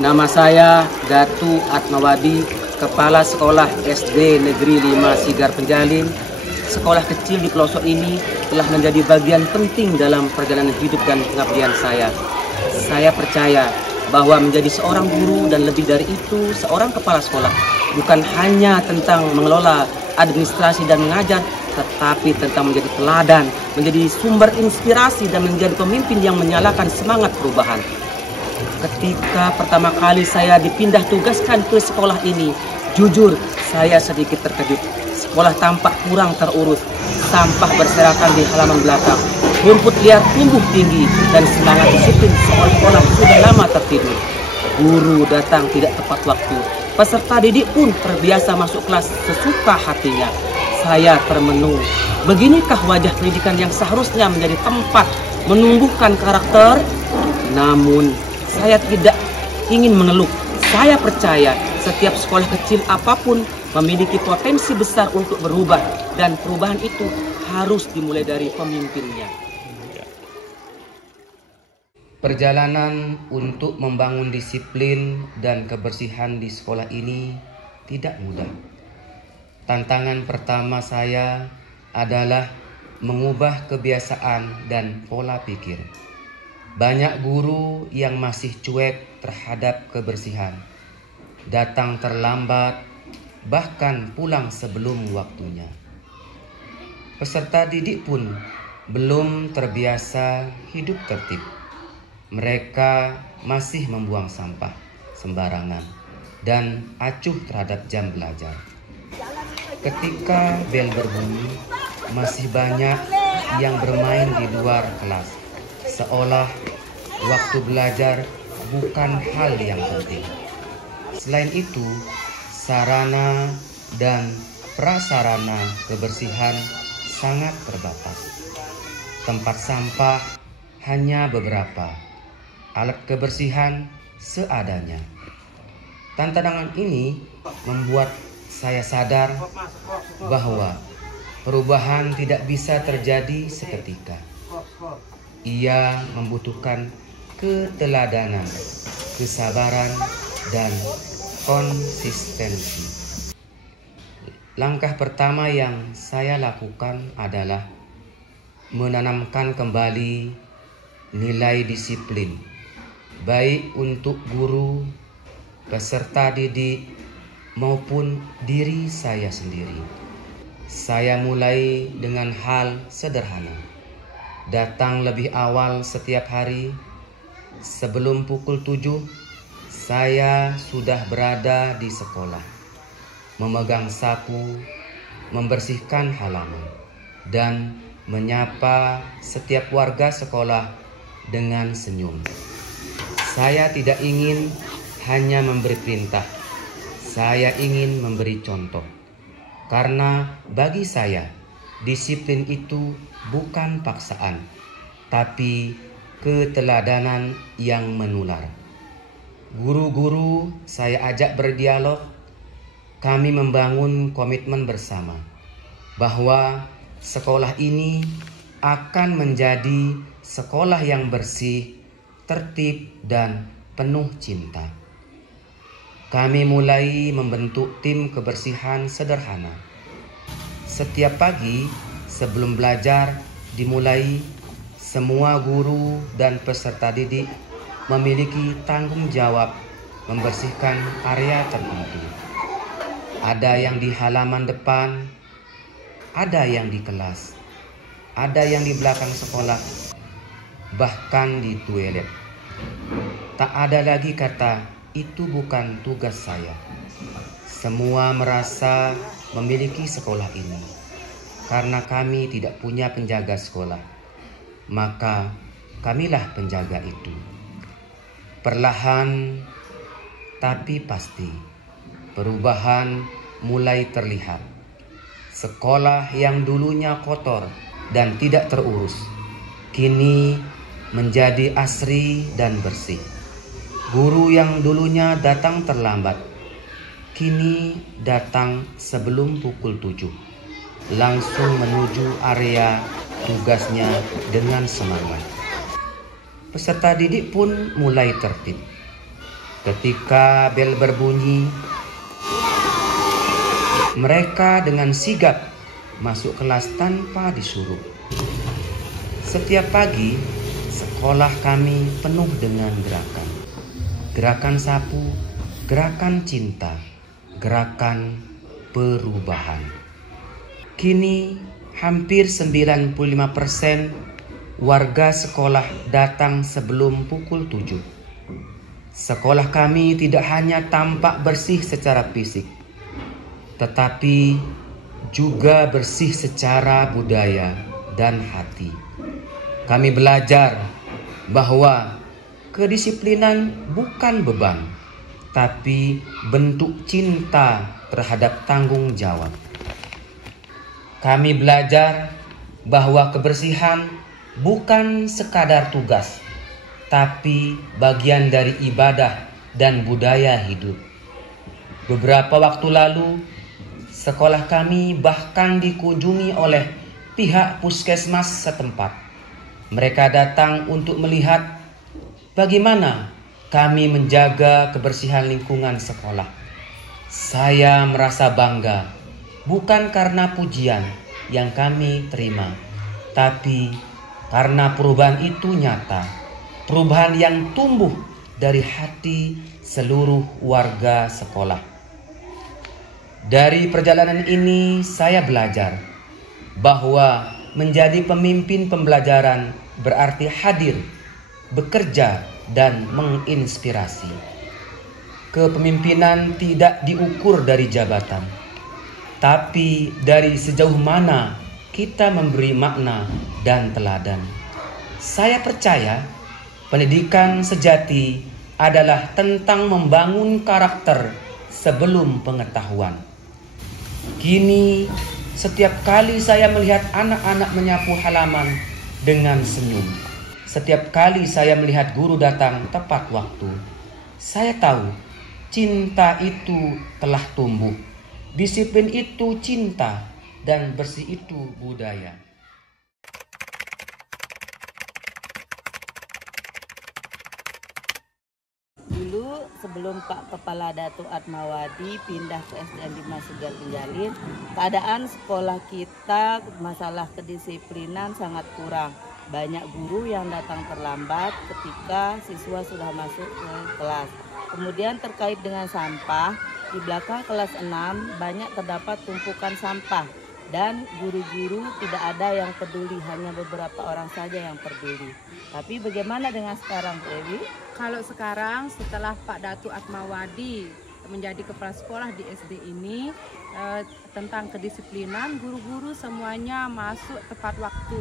Nama saya Gatu Atmawadi, Kepala Sekolah SD Negeri 5 Sigar Penjalin. Sekolah kecil di pelosok ini telah menjadi bagian penting dalam perjalanan hidup dan pengabdian saya. Saya percaya bahwa menjadi seorang guru dan lebih dari itu seorang kepala sekolah bukan hanya tentang mengelola administrasi dan mengajar, tetapi tentang menjadi teladan, menjadi sumber inspirasi dan menjadi pemimpin yang menyalakan semangat perubahan. Ketika pertama kali saya dipindah tugaskan ke sekolah ini, jujur saya sedikit terkejut. Sekolah tampak kurang terurus, sampah berserakan di halaman belakang, rumput liar tumbuh tinggi, dan semangat disiplin seolah-olah sudah lama tertidur. Guru datang tidak tepat waktu, peserta didik pun terbiasa masuk kelas sesuka hatinya. Saya termenung, beginikah wajah pendidikan yang seharusnya menjadi tempat menumbuhkan karakter? Namun saya tidak ingin mengeluh. Saya percaya setiap sekolah kecil apapun memiliki potensi besar untuk berubah, dan perubahan itu harus dimulai dari pemimpinnya. Perjalanan untuk membangun disiplin dan kebersihan di sekolah ini tidak mudah. Tantangan pertama saya adalah mengubah kebiasaan dan pola pikir. Banyak guru yang masih cuek terhadap kebersihan, datang terlambat, bahkan pulang sebelum waktunya. Peserta didik pun belum terbiasa hidup tertib. Mereka masih membuang sampah sembarangan dan acuh terhadap jam belajar. Ketika bel berbunyi, masih banyak yang bermain di luar kelas, seolah waktu belajar bukan hal yang penting. Selain itu, sarana dan prasarana kebersihan sangat terbatas. Tempat sampah hanya beberapa, alat kebersihan seadanya. Tantangan ini membuat saya sadar bahwa perubahan tidak bisa terjadi seketika. Ia membutuhkan keteladanan, kesabaran, dan konsistensi. Langkah pertama yang saya lakukan adalah menanamkan kembali nilai disiplin, baik untuk guru, peserta didik, maupun diri saya sendiri. Saya mulai dengan hal sederhana. Datang lebih awal setiap hari. Sebelum pukul 7, saya sudah berada di sekolah, memegang sapu, membersihkan halaman, dan menyapa setiap warga sekolah dengan senyum. Saya tidak ingin hanya memberi perintah, saya ingin memberi contoh. Karena bagi saya, disiplin itu bukan paksaan, tapi keteladanan yang menular. Guru-guru saya ajak berdialog. Kami membangun komitmen bersama bahwa sekolah ini akan menjadi sekolah yang bersih, tertib, dan penuh cinta. Kami mulai membentuk tim kebersihan sederhana. Setiap pagi sebelum belajar dimulai, semua guru dan peserta didik memiliki tanggung jawab membersihkan area tertentu. Ada yang di halaman depan, ada yang di kelas, ada yang di belakang sekolah, bahkan di toilet. Tak ada lagi kata, itu bukan tugas saya. Semua merasa memiliki sekolah ini. Karena kami tidak punya penjaga sekolah, maka kamilah penjaga itu. Perlahan tapi pasti, perubahan mulai terlihat. Sekolah yang dulunya kotor dan tidak terurus, kini menjadi asri dan bersih. Guru yang dulunya datang terlambat, kini datang sebelum pukul 7. Langsung menuju area tugasnya dengan semangat. Peserta didik pun mulai tertib. Ketika bel berbunyi, mereka dengan sigap masuk kelas tanpa disuruh. Setiap pagi, sekolah kami penuh dengan gerakan. Gerakan sapu, gerakan cinta, gerakan perubahan. Kini hampir 95% warga sekolah datang sebelum pukul 7. Sekolah kami tidak hanya tampak bersih secara fisik, tetapi juga bersih secara budaya dan hati. Kami belajar bahwa kedisiplinan bukan beban, tapi bentuk cinta terhadap tanggung jawab. Kami belajar bahwa kebersihan bukan sekadar tugas, tapi bagian dari ibadah dan budaya hidup. Beberapa waktu lalu, sekolah kami bahkan dikunjungi oleh pihak puskesmas setempat. Mereka datang untuk melihat bagaimana kami menjaga kebersihan lingkungan sekolah. Saya merasa bangga, bukan karena pujian yang kami terima, tapi karena perubahan itu nyata. Perubahan yang tumbuh dari hati seluruh warga sekolah. Dari perjalanan ini saya belajar bahwa menjadi pemimpin pembelajaran berarti hadir, bekerja, dan menginspirasi. Kepemimpinan tidak diukur dari jabatan, tapi dari sejauh mana kita memberi makna dan teladan. Saya percaya pendidikan sejati adalah tentang membangun karakter sebelum pengetahuan. Kini, setiap kali saya melihat anak-anak menyapu halaman dengan senyum, setiap kali saya melihat guru datang tepat waktu, saya tahu cinta itu telah tumbuh. Disiplin itu cinta dan bersih itu budaya. Dulu sebelum Pak Kepala Datuk Atmawadi pindah ke SDN 5 Sigar Penjalin, keadaan sekolah kita masalah kedisiplinan sangat kurang. Banyak guru yang datang terlambat ketika siswa sudah masuk ke kelas. Kemudian terkait dengan sampah, di belakang kelas 6 banyak terdapat tumpukan sampah dan guru-guru tidak ada yang peduli, hanya beberapa orang saja yang peduli. Tapi bagaimana dengan sekarang, Bu Ewi? Kalau sekarang setelah Pak Datuk Atmawadi menjadi kepala sekolah di SD ini, tentang kedisiplinan, guru-guru semuanya masuk tepat waktu.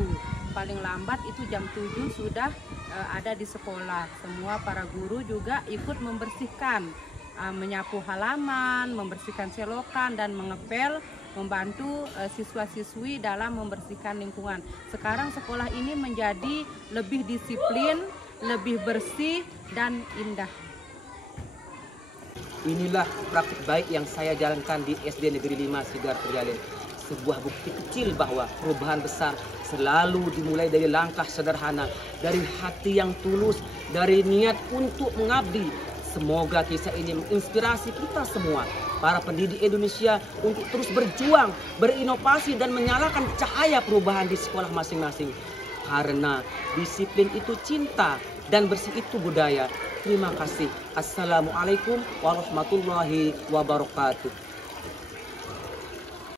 Paling lambat itu jam 7 sudah ada di sekolah. Semua para guru juga ikut membersihkan, menyapu halaman, membersihkan selokan, dan mengepel, membantu siswa-siswi dalam membersihkan lingkungan. Sekarang sekolah ini menjadi lebih disiplin, lebih bersih, dan indah. Inilah praktik baik yang saya jalankan di SD Negeri 5 Sigar Penjalin. Sebuah bukti kecil bahwa perubahan besar selalu dimulai dari langkah sederhana, dari hati yang tulus, dari niat untuk mengabdi. Semoga kisah ini menginspirasi kita semua, para pendidik Indonesia, untuk terus berjuang, berinovasi, dan menyalakan cahaya perubahan di sekolah masing-masing. Karena disiplin itu cinta dan bersih itu budaya. Terima kasih. Assalamualaikum warahmatullahi wabarakatuh.